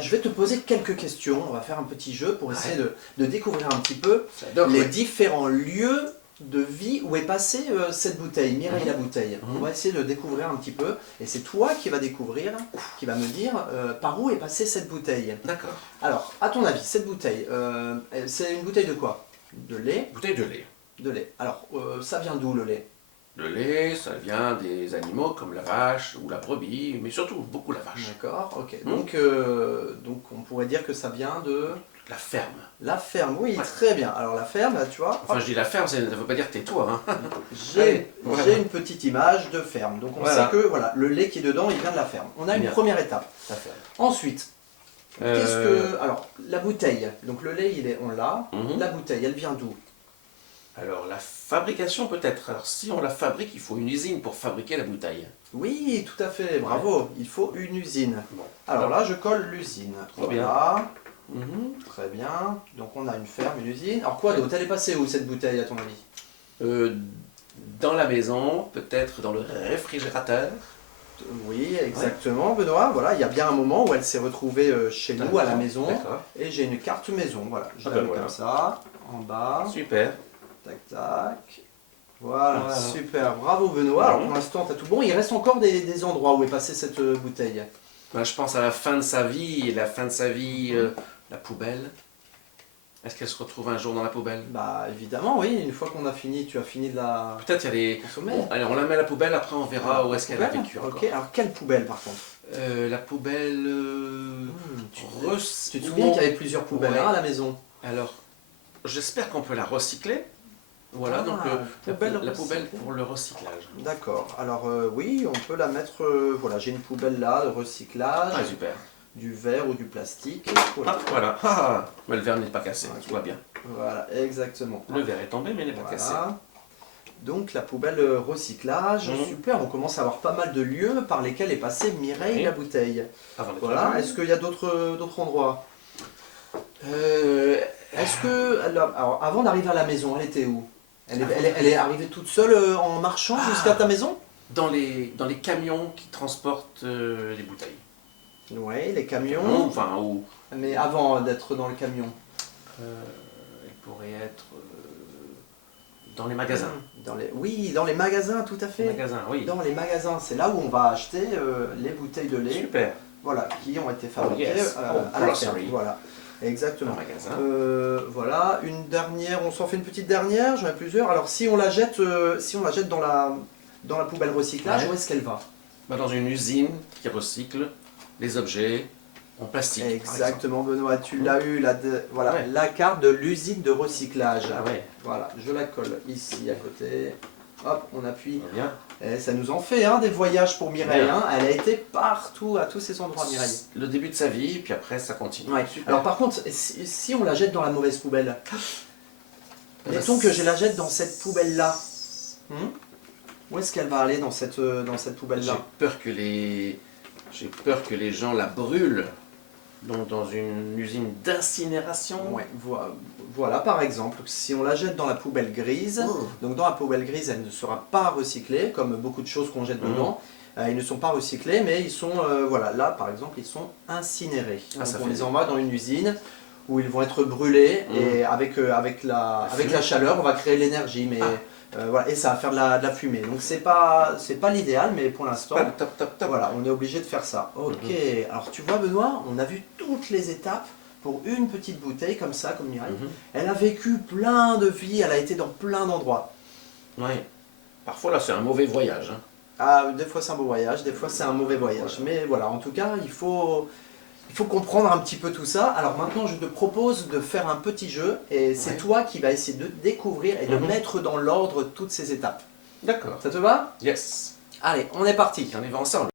je vais te poser quelques questions. On va faire un petit jeu pour essayer de découvrir un petit peu J'adore, les ouais. différents lieux de vie où est passée cette bouteille, Mireille la bouteille. On va essayer de découvrir un petit peu. Et c'est toi qui vas découvrir, qui va me dire par où est passée cette bouteille. D'accord. Alors, à ton avis, cette bouteille, c'est une bouteille de quoi? De lait? Bouteille de lait. De lait. Alors, ça vient d'où le lait? Le lait, ça vient des animaux comme la vache ou la brebis, mais surtout beaucoup la vache. D'accord, ok. Donc, on pourrait dire que ça vient de La ferme. la ferme. Oui, Ouais. très bien. Alors la ferme, tu vois, Enfin, je dis la ferme, ça ne veut pas dire tais-toi. Hein. j'ai Voilà. une petite image de ferme. Donc on Voilà. sait que voilà, le lait qui est dedans, il vient de la ferme. On a une Bien. première étape. La ferme. Ensuite, alors la bouteille. Donc le lait, on l'a. Mhm. La bouteille, elle vient d'où? Alors, la fabrication peut-être. Alors, si on la fabrique, il faut une usine pour fabriquer la bouteille. Oui, tout à fait. Bravo. Il faut une usine. Bon. Alors là, je colle l'usine. Trop bien. Voilà. Mhm. Très bien. Donc on a une ferme, une usine. Alors quoi d'autre? Elle est passée où cette bouteille à ton avis? Dans la maison, peut-être dans le réfrigérateur. Oui, exactement, Benoît. Voilà, il y a bien un moment où elle s'est retrouvée chez nous à la maison. D'accord. Et j'ai une carte maison. Voilà, je Ah la ben mets voilà. comme ça, en bas. Super. Tac, tac. Voilà, Voilà. super. Bravo, Benoît. Alors Mhm. pour l'instant, tu as tout bon. Il reste encore des endroits où est passée cette bouteille. Ben, je pense à la fin de sa vie, et la fin de sa vie, la poubelle. Est-ce qu'elle se retrouve un jour dans la poubelle? Bah, évidemment, oui. Une fois qu'on a fini, tu as fini de la Peut-être il y a des... consommer. Bon, allez, on la met à la poubelle, après on verra où est-ce qu'elle a Poubelle. vécu encore. Ok, alors quelle poubelle par contre? La poubelle... Tu Tu te souviens qu'il y avait plusieurs poubelles Ouais. hein, à la maison? Alors, j'espère qu'on peut la recycler. Voilà, Ah, donc poubelle la poubelle recyclée. pour le recyclage. D'accord. Alors oui, on peut la mettre. Voilà, j'ai une poubelle là de recyclage, Ah, super. du verre ou du plastique. Voilà. Ah, voilà. Ah, mais le verre n'est pas cassé, Ok. tout va bien. Voilà, exactement. Le verre est tombé, mais il n'est pas cassé. Voilà. Donc la poubelle recyclage, Mhm. super. On commence à avoir pas mal de lieux par lesquels est passée Mireille Oui. la bouteille. Avant d'être Voilà. vu. Est-ce qu'il y a d'autres endroits? Euh, Est-ce que alors, avant d'arriver à la maison, elle était où? Elle est arrivée toute seule en marchant jusqu'à ta maison? dans les camions qui transportent les bouteilles. Oui, les camions. Enfin, ou... Mais avant d'être dans le camion. elle pourrait être dans les magasins. Oui, dans les magasins, tout à fait. Magasins, oui. Dans les magasins, c'est là où on va acheter les bouteilles de lait, Super. voilà, qui ont été fabriquées yes. à la Grocery. ferme. Voilà, Un exactement. magasin. Voilà, une dernière, on s'en fait une petite dernière, j'en ai plusieurs. Alors si on la jette, dans la poubelle recyclage, Ouais. où est-ce qu'elle va? Bah, dans une usine qui recycle les objets en plastique. par exemple. Exactement, Benoît, tu l'as eu, voilà, Ouais. la carte de l'usine de recyclage. Ah ouais, Voilà, je la colle ici à côté. Hop, on appuie. très bien. Et ça nous en fait hein, des voyages pour Mireille. Bien. Hein. Elle a été partout, à tous ces endroits, Mireille. Le début de sa vie, puis après ça continue. Ouais. Super. Alors par contre, si on la jette dans la mauvaise poubelle, mettons que je la jette dans cette poubelle-là. Où est-ce qu'elle va aller dans cette J'ai poubelle-là? peur que les gens la brûlent dans une usine d'incinération. Ouais, voilà par exemple, si on la jette dans la poubelle grise, Oh. donc dans la poubelle grise, elle ne sera pas recyclée, comme beaucoup de choses qu'on jette dedans. Ils ne sont pas recyclés, mais ils sont, voilà, là par exemple, ils sont incinérés. Ah, Donc ça on fait les bien. envoie dans une usine où ils vont être brûlés et avec la chaleur, on va créer l'énergie. Mais voilà, et ça va faire de la fumée. Donc c'est pas l'idéal, mais pour l'instant, Pas le top, top, top. voilà, on est obligé de faire ça. Ok, alors tu vois Benoît, on a vu toutes les étapes pour une petite bouteille comme ça, comme Mireille. Mhm. Elle a vécu plein de vies, elle a été dans plein d'endroits. Ouais. Parfois là, c'est un mauvais voyage. Hein. Ah, des fois c'est un beau voyage, des fois c'est un mauvais voyage. Mais voilà, en tout cas, il faut comprendre un petit peu tout ça. Alors maintenant, je te propose de faire un petit jeu et c'est Ouais. toi qui vas essayer de découvrir et de mettre dans l'ordre toutes ces étapes. D'accord. Ça te va? Yes. Allez, on est parti. On y va ensemble.